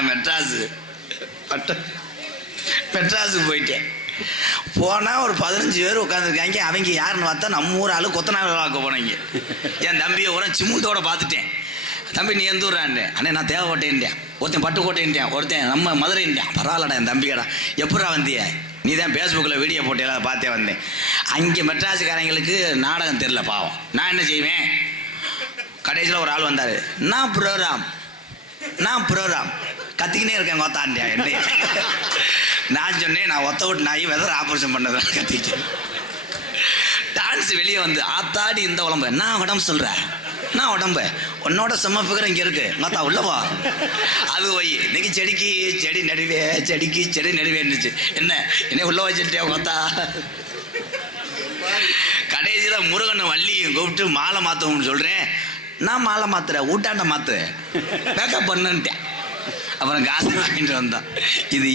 நான் மெட்ராஸுக்கு போயிட்டேன். போனால் ஒரு 15 பேர் உட்காந்துருக்காங்க. அவங்க யாருன்னு பார்த்தா நம்ம ஊர் ஆளு கொத்தனார் பார்க்க போனாங்க. என் தம்பியை உரம் சிமுண்டோட பார்த்துட்டேன். தம்பி நீ எந்த ஊரான்னு? அண்ணே நான் தேவைப்பட்டேன்டேன். ஒருத்தன் பட்டுக்கோட்டைன்ட்டேன், ஒருத்தன் நம்ம மதுரைன்ட்டேன். பரவாயில்லடா என் தம்பிக்கடா. எப்படா வந்திய? நீ தான் ஃபேஸ்புக்கில் வீடியோ போட்டியெல்லாம் அதை பார்த்தே வந்தேன். அங்கே மெட்ராஸுக்காரங்களுக்கு நாடகம் தெரில பாவம். நான் என்ன செய்வேன்? கடைசியில் ஒரு ஆள் வந்தார். நான் ப்ரோக்ராம் கத்திக்கினே இருக்கேன் கோத்தாண்டியா என்ன. நான் சொன்னேன் நான் ஒத்த விட்டு நாய் வெதர் ஆப்ரேஷன் பண்ணதான் கத்திட்டு டான்ஸ் வெளியே வந்து ஆத்தாடி இந்த உடம்பு நான் உடம்பு சொல்கிறேன். நான் உடம்பு உன்னோட செம்ம ஃபிகர் இங்கே இருக்கு மத்தா உள்ளவா. அது போய் இன்னைக்கு செடி நடுவே இருந்துச்சு. என்ன உள்ள வச்சுட்டே மத்தா. கடைசியில் முருகன் வள்ளியும் கூப்பிட்டு மாலை மாற்றுவோம்னு சொல்கிறேன். நான் மாலை மாத்துறேன், ஊட்டாண்ட மாத்து பேக்கப் பண்ணுன்ட்டேன். அப்புறம் காசு வாங்கிட்டு வந்தான். இது